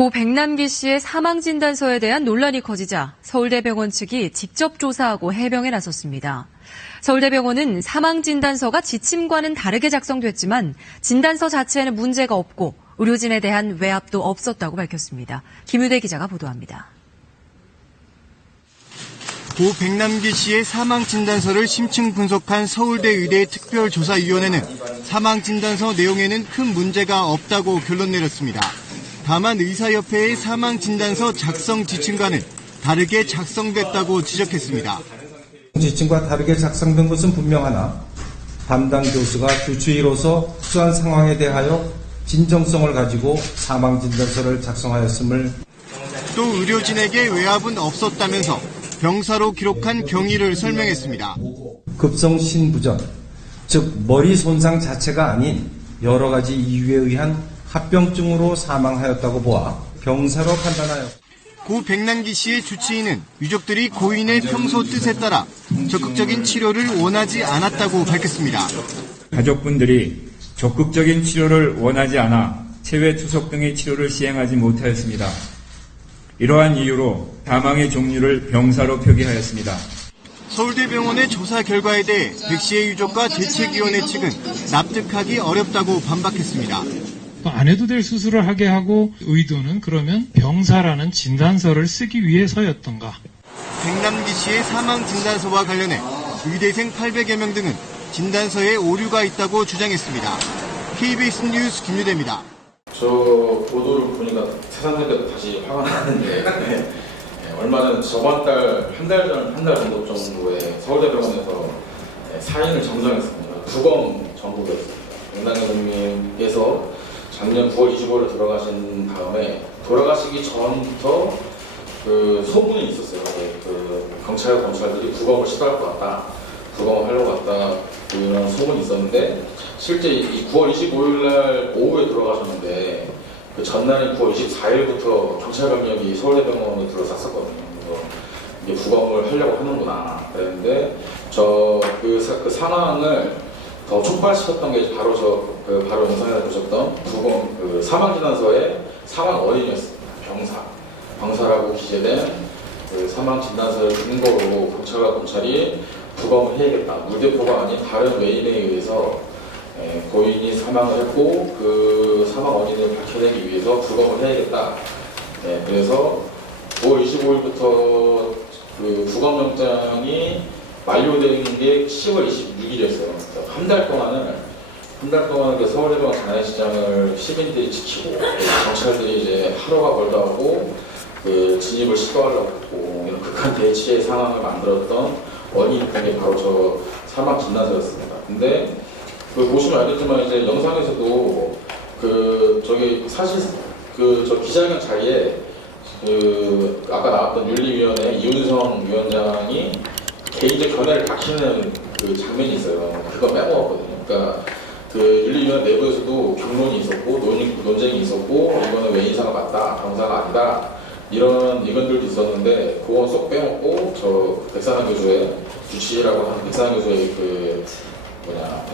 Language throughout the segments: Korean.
고 백남기 씨의 사망진단서에 대한 논란이 커지자 서울대병원 측이 직접 조사하고 해명에 나섰습니다. 서울대병원은 사망진단서가 지침과는 다르게 작성됐지만 진단서 자체에는 문제가 없고 의료진에 대한 외압도 없었다고 밝혔습니다. 김유대 기자가 보도합니다. 고 백남기 씨의 사망진단서를 심층 분석한 서울대 의대 특별조사위원회는 사망진단서 내용에는 큰 문제가 없다고 결론 내렸습니다. 다만 의사협회의 사망진단서 작성 지침과는 다르게 작성됐다고 지적했습니다. 지침과 다르게 작성된 것은 분명하나 담당 교수가 주치의로서 특수한 상황에 대하여 진정성을 가지고 사망진단서를 작성하였음을 또 의료진에게 외압은 없었다면서 병사로 기록한 경위를 설명했습니다. 급성신부전, 즉 머리 손상 자체가 아닌 여러 가지 이유에 의한 합병증으로 사망하였다고 보아 병사로 판단하여 고 백남기 씨의 주치의는 유족들이 고인의 평소 뜻에 따라 적극적인 치료를 원하지 않았다고 밝혔습니다. 가족분들이 적극적인 치료를 원하지 않아 체외 투석 등의 치료를 시행하지 못하였습니다. 이러한 이유로 사망의 종류를 병사로 표기하였습니다. 서울대병원의 조사 결과에 대해 백 씨의 유족과 대책위원회 측은 납득하기 어렵다고 반박했습니다. 안 해도 될 수술을 하게 하고 의도는 그러면 병사라는 진단서를 쓰기 위해서였던가. 백남기 씨의 사망 진단서와 관련해 의대생 800여 명 등은 진단서에 오류가 있다고 주장했습니다. KBS 뉴스 김유대입니다. 저 보도를 보니까 세상에도 다시 화가 나는데 얼마 전 저번 달 한 달 정도 정도에 서울대병원에서 사인을 정정했습니다. 부검 정보였습니다. 백남기 선생님께서 작년 9월 25일에 돌아가신 다음에 돌아가시기 전부터 그 소문이 있었어요. 그 검찰들이 부검을 시도할 것 같다, 부검을 하려고 갔다 이런 소문이 있었는데 실제 이 9월 25일 날 오후에 돌아가셨는데 그 전날인 9월 24일부터 경찰병력이 서울대병원에 들어섰었거든요. 그래서 이게 부검을 하려고 하는구나 그랬는데 그 상황을 더 촉발시켰던 게 바로 바로 영상에서 보셨던 부검 그 사망진단서의 사망 원인이었습니다. 병사라고 기재된 그 사망진단서를 근거로 경찰과 검찰이 부검을 해야겠다. 물대포가 아닌 다른 외인에 의해서 고인이 사망을 했고 그 사망 원인을 밝혀내기 위해서 부검을 해야겠다. 그래서 9월 25일부터 그 부검영장이 만료된 게 10월 26일이었어요. 한 달 동안은 그 서울대병원 장례식장을 시민들이 지키고 경찰들이 이제 하루가 멀다 하고 그 진입을 시도하려고 했고 이런 극한 대치의 상황을 만들었던 원인이 바로 저 사망 진단서였습니다. 근데 그 보시면 알겠지만 이제 영상에서도 그 저기 사실 그 저 기자회견 자리에 그 아까 나왔던 윤리위원회 이윤성 위원장이 개인적 견해를 밝히는 그 장면이 있어요. 그거 빼먹었거든요. 그러니까 그 윤리위원회 내부에서도 경론이 있었고 논쟁이 있었고 이거는 외인사가 맞다, 병사가 아니다 이런 의견들도 있었는데 그건 쏙 빼먹고 저 백산환 교수의 주치의라고 하는 백산환 교수의 그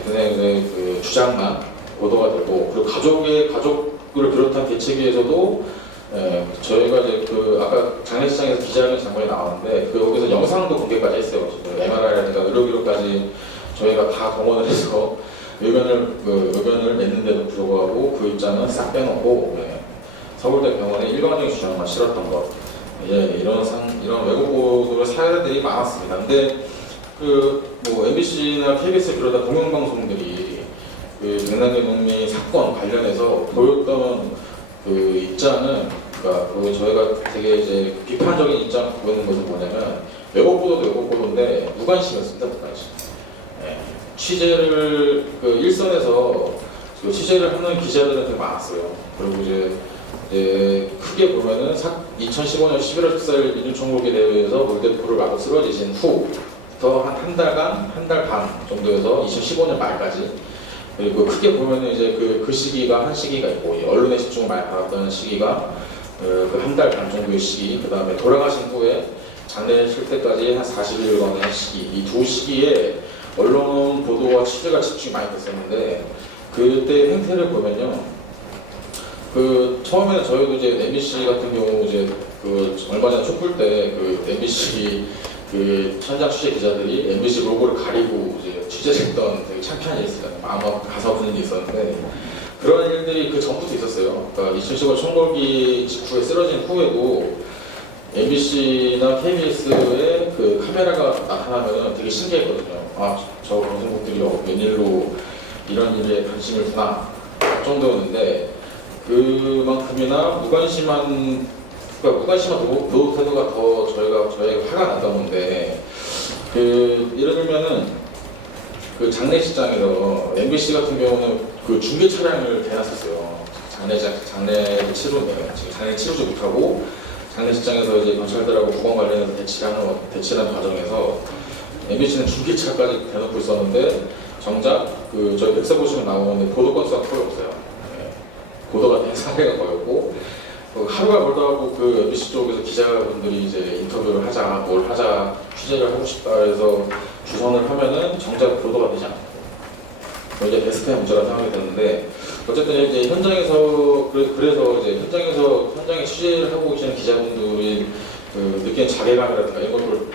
백산환 교수의 그 주장만 보도가 되고 그리고 가족을 비롯한 대책위에서도 저희가 이제 그 아까 장례식장에서 기자회견 장면이 나왔는데 그 여기서 영상도 공개까지 했어요. MRI라든가 의료기록까지 저희가 다 동원을 해서 의견을 냈는데도 불구하고 그 입장은 싹 빼놓고 서울대 병원의 일관적인 주장만 실었던 것. 이런 외국 보도를 사례들이 많았습니다. 근데 뭐 MBC나 KBS 비롯한 공영방송들이 그 백남기 국민 사건 관련해서 보였던 그 입장은 그러니까 저희가 되게 이제 비판적인 입장 보이는 것은 뭐냐면 외국 보도인데 무관심이었습니다. 무관심. 취재를 그 일선에서 그 취재를 하는 기자들은 되게 많았어요. 그리고 이제 크게 보면은 2015년 11월 14일 민주총국에 대해서 물대포를 맞고 쓰러지신 후부터 한 달 반 정도에서 2015년 말까지 그리고 크게 보면은 이제 그 시기가 한 시기가 있고 언론의 집중을 많이 받았던 시기가 그 한 달 반 정도의 시기, 그 다음에 돌아가신 후에 장례 쉴 때까지 한 40일간의 시기, 이 두 시기에 언론 보도와 취재가 집중이 많이 됐었는데 그때 행태를 보면요, 처음에는 저희도 이제 MBC 같은 경우 이제 얼마 전에 촛불 때 MBC 현장 취재 기자들이 MBC 로고를 가리고 이제 취재했던 되게 창피한 일이 있었어요. 아마 가사없는 일이 있었는데 그런 일들이 그 전부터 있었어요. 그러니까 2015 총궐기 직후에 쓰러진 후에도 MBC나 KBS에 카메라가 나타나면 되게 신기했거든요. 저 방송국들이 웬일로 이런 일에 관심을 두나 정도였는데 그만큼이나 무관심한 노후 태도가 더 저희가 화가 났던 건데 예를 들면은 장례식장에서 MBC 같은 경우는 중계 차량을 대놨었어요. 장례 치르지 못하고 장례식장에서 이제 경찰들하고 구강 관련해서 대치하는 과정에서 MBC는 중계차까지 대놓고 있었는데 정작 저희 백서 보시면 나오는데 보도 건수가 거의 없어요. 보도가 된 사례가 거의 없고 하루가 멀다 하고 MBC 쪽에서 기자분들이 이제 인터뷰를 하자, 뭘 하자, 취재를 하고 싶다 해서 주선을 하면은 정작 보도가 되지 않고 이제 데스크의 문제가 생각이 되는데 어쨌든 이제 현장에서 그래서 이제 현장에 취재를 하고 계시는 기자분들이 느끼는 자괴감이라든가 이런 것들을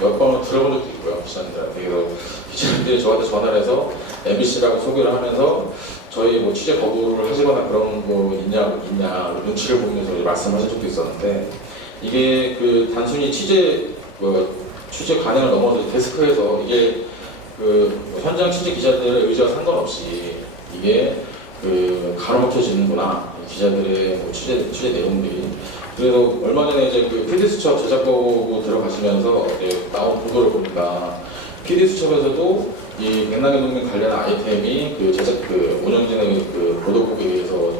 몇 번은 들어본 적도 있고요, 기자님들한테. 그래서 기자님들이 저한테 전화를 해서 MBC라고 소개를 하면서 저희 취재 거부를 하시거나 그런 거 있냐 눈치를 보면서 말씀하신 적도 있었는데 이게 단순히 취재 관행을 넘어서 데스크에서 이게 현장 취재 기자들의 의지와 상관없이 이게 가로막혀지는구나, 기자들의 취재 내용들이. 그래서 얼마 전에 이제 PD수첩 제작보고 들어가시면서 나온 보도를 보니까 PD수첩에서도 이 백남기 농민 관련 아이템이 운영진의 보도국에 의해서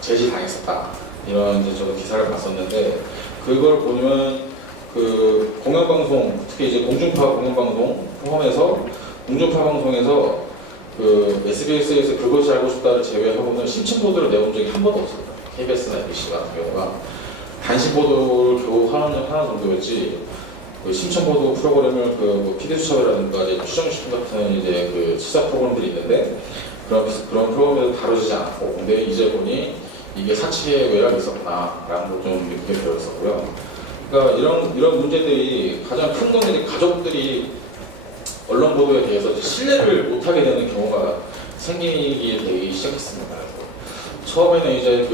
제지당했었다, 이런 이제 저도 기사를 봤었는데 그걸 보면 공영방송, 특히 이제 공중파 공영방송 포함해서 공중파 방송에서 SBS에서 그것이 알고 싶다를 제외하고는 심층 보도를 내온 적이 한 번도 없었어요. KBS나 MBC 같은 경우가 단신 보도를 겨우 하나 정도였지 심층 보도 프로그램을 PD수첩이라든가 추정식품 같은 이제 시사 프로그램들이 있는데 그런 프로그램에서 다루지 않고, 근데 이제 보니 이게 사치의 외락이 있었구나라는 걸 좀 느끼게 되었었고요. 그러니까 이런 문제들이 가장 큰 건 가족들이 언론 보도에 대해서 신뢰를 못하게 되는 경우가 생기게 되기 시작했습니다. 처음에는 이제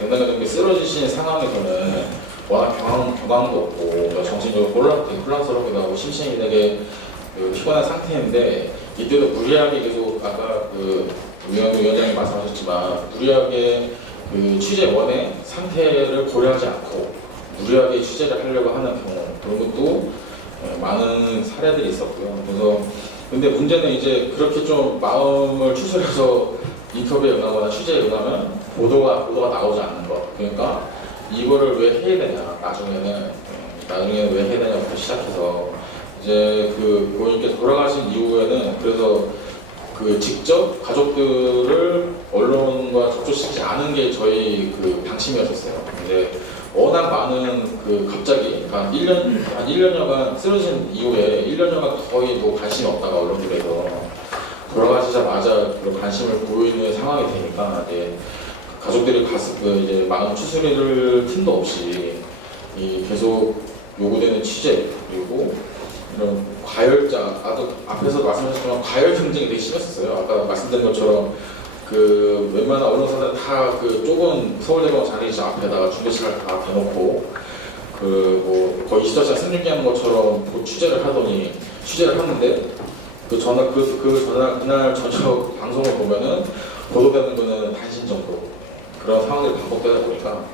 백남기 농민이 쓰러지신 상황에서는 워낙 경황도 없고 정신적으로 혼란스럽기도 하고 심신이 되게 피곤한 상태인데 이때도 무리하게 계속 아까 위원장님 말씀하셨지만 무리하게 취재원의 상태를 고려하지 않고 무리하게 취재를 하려고 하는 경우, 그런 것도 많은 사례들이 있었고요. 그래서 근데 문제는 이제 그렇게 좀 마음을 추스려서 인터뷰에 응하거나 취재에 응하면 보도가 나오지 않는 것. 그러니까 이거를 왜 해야 되냐, 나중에는 왜 해야 되냐부터 시작해서 이제 고인께서 돌아가신 이후에는 그래서 직접 가족들을 언론과 접촉시키지 않은 게 저희 방침이었었어요. 이제 워낙 많은 갑자기 한 1년여간 쓰러진 이후에 1년여간 거의 관심이 없다가 언론들에서 돌아가시자마자 관심을 보이는 상황이 되니까 이제 가족들이 이제 마음 추스릴 틈도 없이 계속 요구되는 취재, 그리고 이런 과열자, 앞에서 말씀하셨지만 과열 경쟁이 되게 심했었어요. 아까 말씀드린 것처럼 웬만한 언론사들 다 좁은 서울대병원 자리지 앞에다가 중계실을 다 대놓고 거의 24시간 생중계하는 것처럼 취재를 하는데 그날 저녁 방송을 보면은 보도되는 거는 단신 정도, 그런 상황들이 반복되다 보니까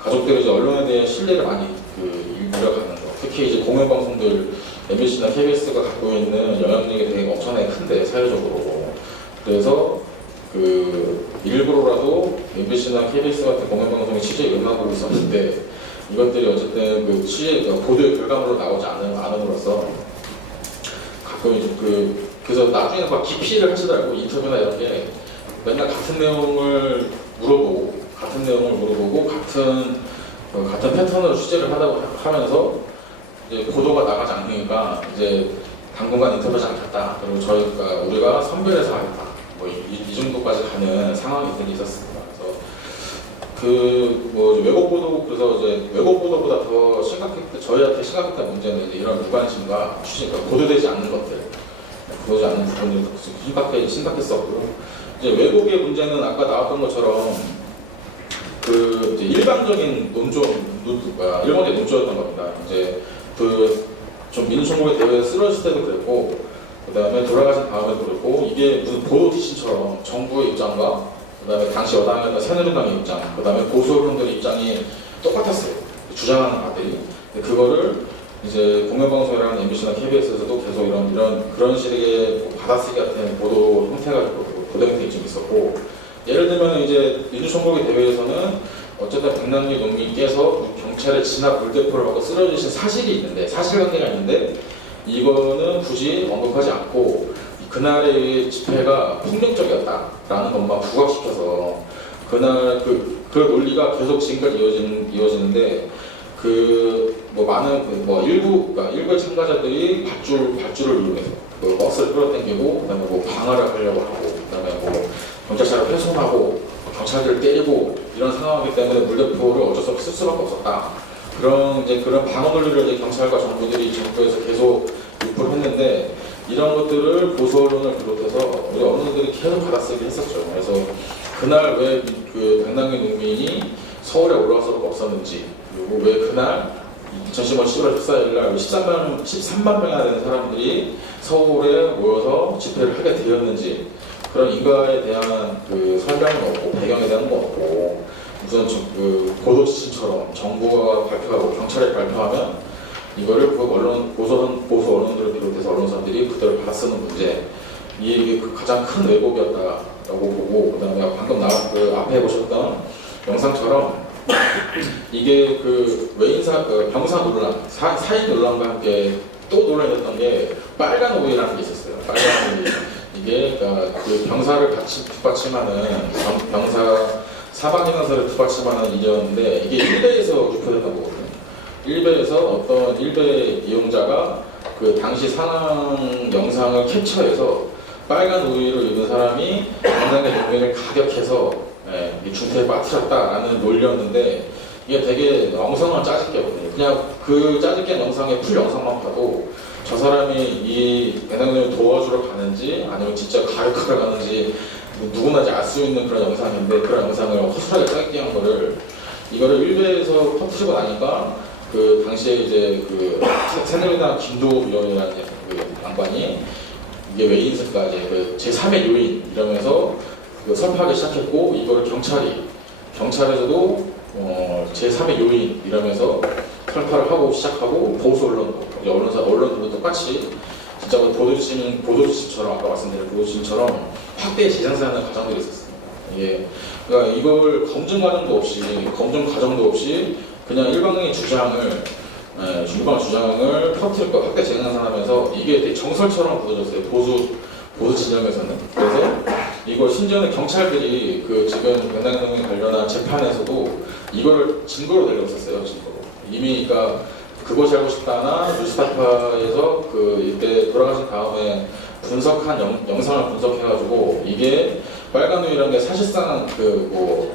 가족들이 이제 언론에 대한 신뢰를 많이 잃어가는 거. 특히 이제 공영방송들 MBC나 KBS가 갖고 있는 영향력이 되게 엄청나게 큰데, 사회적으로. 그래서 일부러라도 MBC나 KBS 같은 공영방송이 취재에 응하고 있었는데 이것들이 어쨌든 보도의 결과물로 나오지 않음으로써 가끔 이제 그래서 나중에는 막 기피를 하시더라고. 인터뷰나 이런 게 맨날 같은 내용을 물어보고 같은 패턴으로 취재를 하면서 이제 보도가 나가지 않으니까 이제 당분간 인터뷰하지 않겠다. 그리고 우리가 선별해서 하겠다. 이 정도까지 가는 상황이 있었습니다. 그래서 뭐 외국 보도, 그래서 이제 외국 보도보다 더 저희한테 심각했던 문제는 이제 이런 무관심과 추진과 보도되지 않는 것들, 보도되지 않는 부분이 심각했었고요. 이제 외국의 문제는 아까 나왔던 것처럼 이제 일방적인 일본의 논조였던 겁니다. 이제 좀 민주정부의 대회에서 쓰러질 때도 그랬고, 그 다음에 돌아가신 다음에도 그랬고, 이게 무슨 보도 지신처럼 정부의 입장과 그 다음에 당시 여당이었던 새누리당의 입장, 그 다음에 보수 언론들의 입장이 똑같았어요. 주장하는 바들이. 그거를 이제 공영방송이라는 MBC나 KBS에서도 계속 그런 식의 받아쓰기 같은 보도 형태가 보도 형태가 좀 있었고, 예를 들면 이제 민주정부의 대회에서는 어쨌든 백남기 농민께서 경찰의 진압 물대포를 받고 쓰러지신 사실관계가 있는데 이거는 굳이 언급하지 않고 그날의 집회가 폭력적이었다라는 것만 부각시켜서 그날 그 논리가 계속 지금까지 이어지는데 일부의 참가자들이 밧줄을 이용해서 버스를 끌어당기고 그다음에 방어를 하려고 하고 그다음에 경찰차를 훼손하고 경찰들을 때리고 이런 상황이기 때문에 물대포를 어쩔 수 없이 쓸 수밖에 없었다. 그런 방어 논리를 이제 경찰과 정부들이 정부에서 계속 유포를 했는데 이런 것들을 보수 언론을 비롯해서 우리 언론들이 계속 받아쓰기 했었죠. 그래서 그날 왜 백남기 농민이 서울에 올라갈 수가 없었는지, 그리고 왜 그날 2015년 10월 14일 날 13만 명이나 되는 사람들이 서울에 모여서 집회를 하게 되었는지, 그런 인과에 대한 설명은 없고 배경에 대한 건 없고, 우선 보도 지침처럼 정부가 발표하고 경찰이 발표하면 이거를 보수 언론들을 비롯해서 언론사들이 그대로 받아쓰는 문제, 이게 가장 큰 왜곡이었다라고 보고, 그다음에 방금 앞에 보셨던 영상처럼 이게 병사 논란, 사인 논란과 함께 또 논란이었던 게 빨간 오이라는 게 있었어요. 빨간 오이. 이게 병사를 뒷받침하는 병사 사방진단서를 뒷받침하는 일이었는데 이게 일베에서 유포됐던 거거든요. 일베에서 어떤 일베 이용자가 당시 상황 영상을 캡처해서 빨간 우유를 입은 사람이 강남의 농민을 가격해서 중태에 빠뜨렸다라는 논리였는데, 이게 되게 영상을 짜집게거든요. 그냥 그 짜집게 영상의 풀 영상만 봐도 저 사람이 이 배낭님을 도와주러 가는지 아니면 진짜 가격하러 가는지 누구나 이제 알 수 있는 그런 영상인데, 그런 영상을 허술하게 짜깁게 한 이거를 일베에서 퍼뜨리고 나니까 당시에 이제 새누리당 김도우 의원이라는 양반이 이게 왜 있을까, 이제 제3의 요인 이러면서 설파하기 시작했고, 이거를 경찰에서도 제3의 요인 이러면서 설파를 하고 시작하고, 보수 언론들도 똑같이 진짜 보도지침처럼 아까 말씀드린 보도지침처럼 확대 재생산하는 과정들이 있었습니다. 그러니까 이걸 검증 과정도 없이 그냥 일방적인 주장을 퍼뜨릴 거 확대 재생산하면서 이게 되게 정설처럼 굳어졌어요. 보수 진영에서는. 그래서 이걸 심지어는 경찰들이 지금 백남기 관련한 재판에서도 이거를 증거로 내려왔었어요. 증거로. 이미 그것이 알고 싶다나 뉴스타파에서 이때 돌아가신 다음에 분석한 영상을 분석해가지고 이게 빨간 우유라는 게 사실상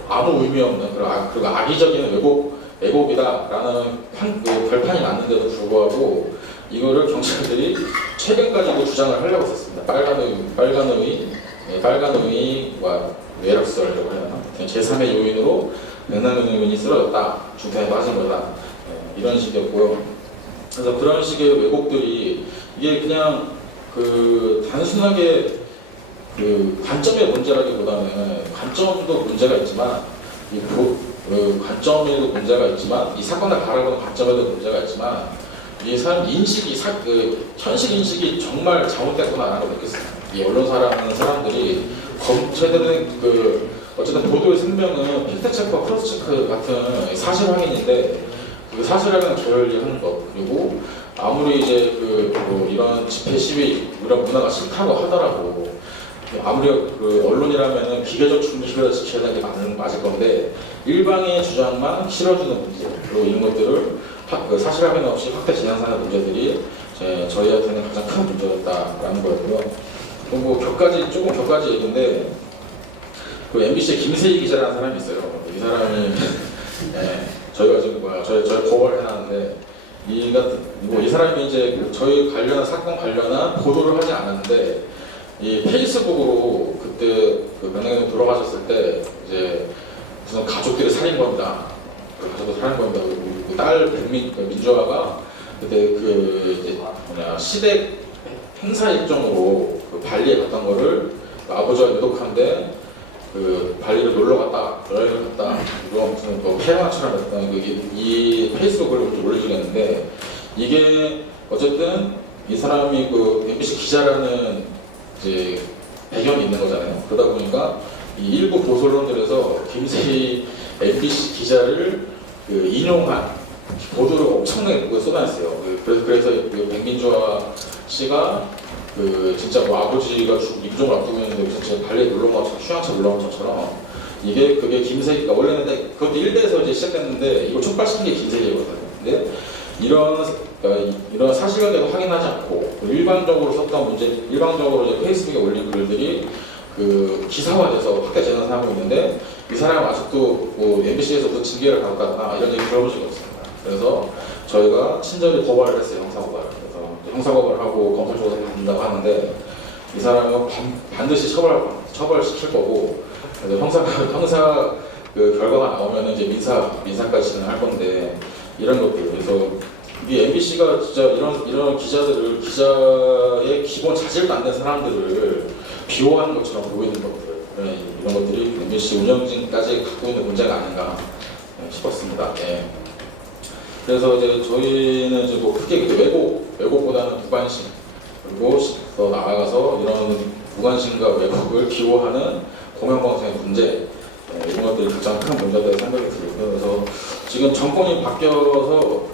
아무 의미 없는 그리고 악의적인 왜곡이다라는 결판이 났는데도 불구하고 이거를 경찰들이 최근까지도 주장을 하려고 했었습니다. 빨간 우유와 뇌락설이라고 해야 하나? 제3의 요인으로 백남기 농민이 쓰러졌다, 중태에 빠진 거다, 이런 식이었고요. 그래서 그런 식의 왜곡들이 이게 그냥 단순하게 관점의 문제라기보다는 관점도 문제가 있지만 관점에도 문제가 있지만 이 사건을 바라보는 관점에도 문제가 있지만 이 사람 현실 인식이 정말 잘못됐구나라고 느꼈습니다. 이 언론사라는 사람들이 어쨌든 보도의 생명은 팩트체크와 크로스체크 같은 사실 확인인데 그 사실 확인을 저열리하는 것, 그리고 아무리 이제 이런 집회 시위 이런 문화가 싫다고 하더라도 아무리 언론이라면은 기계적 중립을 지켜야 되는 게 맞을 건데 일방의 주장만 실어주는 문제, 그리고 이런 것들을 사실 확인 없이 확대 재생산하는 문제들이 저희한테는 가장 큰 문제였다라는 거였고요. 그리고 조금 격가지 얘기인데 그 MBC에 김세희 기자라는 사람이 있어요. 이 사람이 저희가 지금 저희 거벌 해놨는데 이 사람이 이제 저희 관련한 사건 관련한 보도를 하지 않았는데 이 페이스북으로 그때 그 변호사님 돌아가셨을 때 이제 무슨 가족들이 살인범이다. 가족들 살인범이다. 그 딸 민주화가 그때 그 이제 시댁 행사 일정으로 그 발리에 갔던 거를 아버지가 유독한데 그 발리를 놀러 갔다 이거 무슨 뭐 폐왕처럼 했던 이 페이스북을 올려주겠는데 이게 어쨌든 이 사람이 그 MBC 기자라는 이제 배경이 있는 거잖아요. 그러다 보니까 이 일부 보수언론들에서 김세희 MBC 기자를 그 인용한 보도를 엄청나게 쏟아냈어요. 그래서 그 백민주아 씨가 그 진짜 뭐 아버지가 입종을 앞두고 있는데 진짜 발리에 놀러 간 것처럼 휴양차 놀러 간 것처럼 그게 김세희가 원래는 그것도 1대에서 이제 시작됐는데 이걸 촉발시킨 게 김세희거든요. 근데 이런 사실관계도 확인하지 않고 일방적으로 썼던 일방적으로 이제 페이스북에 올린 글들이 그 기사화돼서 확대되는 사람이 있는데 이 사람은 아직도 뭐 MBC에서부터 징계를 받았다거나 이런 얘기 들어본 적이 없습니다. 그래서 저희가 친절히 고발을 했어요. 형사고발. 형사고발을 하고 검찰조사를 받는다고 하는데 이 사람은 반드시 처벌시킬 거고 형사 그 결과가 나오면 이제 민사까지 진행할 건데 이런 것들 그래서 이 MBC가 진짜 이런 기자의 기본 자질도 안 된 사람들을 비호하는 것처럼 보이는 것들 이런 것들이 MBC 운영진까지 갖고 있는 문제가 아닌가 싶었습니다. 그래서 이제 저희는 이제 뭐 크게 왜곡보다는 무관심 그리고 더 나아가서 이런 무관심과 왜곡을 기호하는 공영방송의 문제 이런 것들이 가장 큰 문제다 생각이 들고요. 그래서 지금 정권이 바뀌어서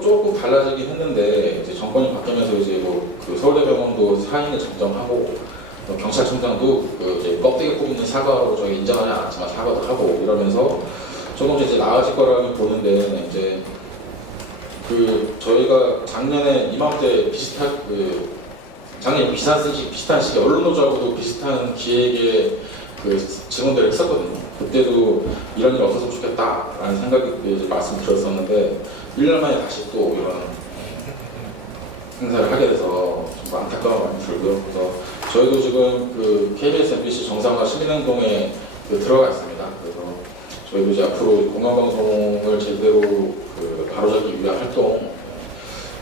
조금 달라지긴 했는데 이제 정권이 바뀌면서 이제 뭐 그 서울대병원도 사인을 정정하고 경찰청장도 그 이제 껍데기 뽑는 사과로 저희 인정하지 않았지만 사과도 하고 이러면서 조금 이제 나아질 거라고 보는데 이제 그 저희가 작년에 이맘때 작년 비슷한 시기에 언론노조하고도 비슷한 기획의 그 증언들을 했었거든요. 그때도 이런 일 없었으면 좋겠다라는 생각이 이제 말씀드렸었는데 1년 만에 다시 또 이런 행사를 하게 돼서 좀 안타까움이 많이 들고요. 그래서 저희도 지금 그 KBS, MBC 정상화 시민행동에 들어가 있습니다. 그래서 저희도 이제 앞으로 공영방송을 제대로 그 바로잡기 위한 활동,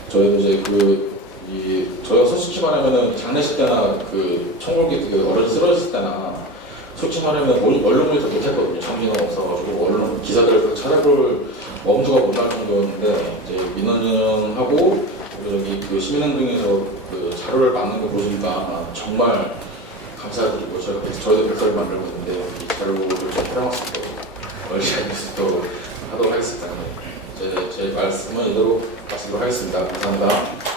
저희도 이제 저희가 솔직히 말하면은 장례식 때나 그 총궐기 어른 쓰러졌을 때나 솔직히 말하면 언론 모니터 못했거든요. 정신이 없어가지고 언론 기사들을 찾아볼 엄두가 못 날 정도였는데 이제 민원연하고 여기 그 시민행동에서 그 자료를 받는 거 보시니까 정말 감사드리고 저희도 백서를 만들고 있는데 이 자료를 좀 활용해서 얼리아이스도 하도록 하겠습니다. 제 말씀은 이대로 마치도록 하겠습니다. 감사합니다.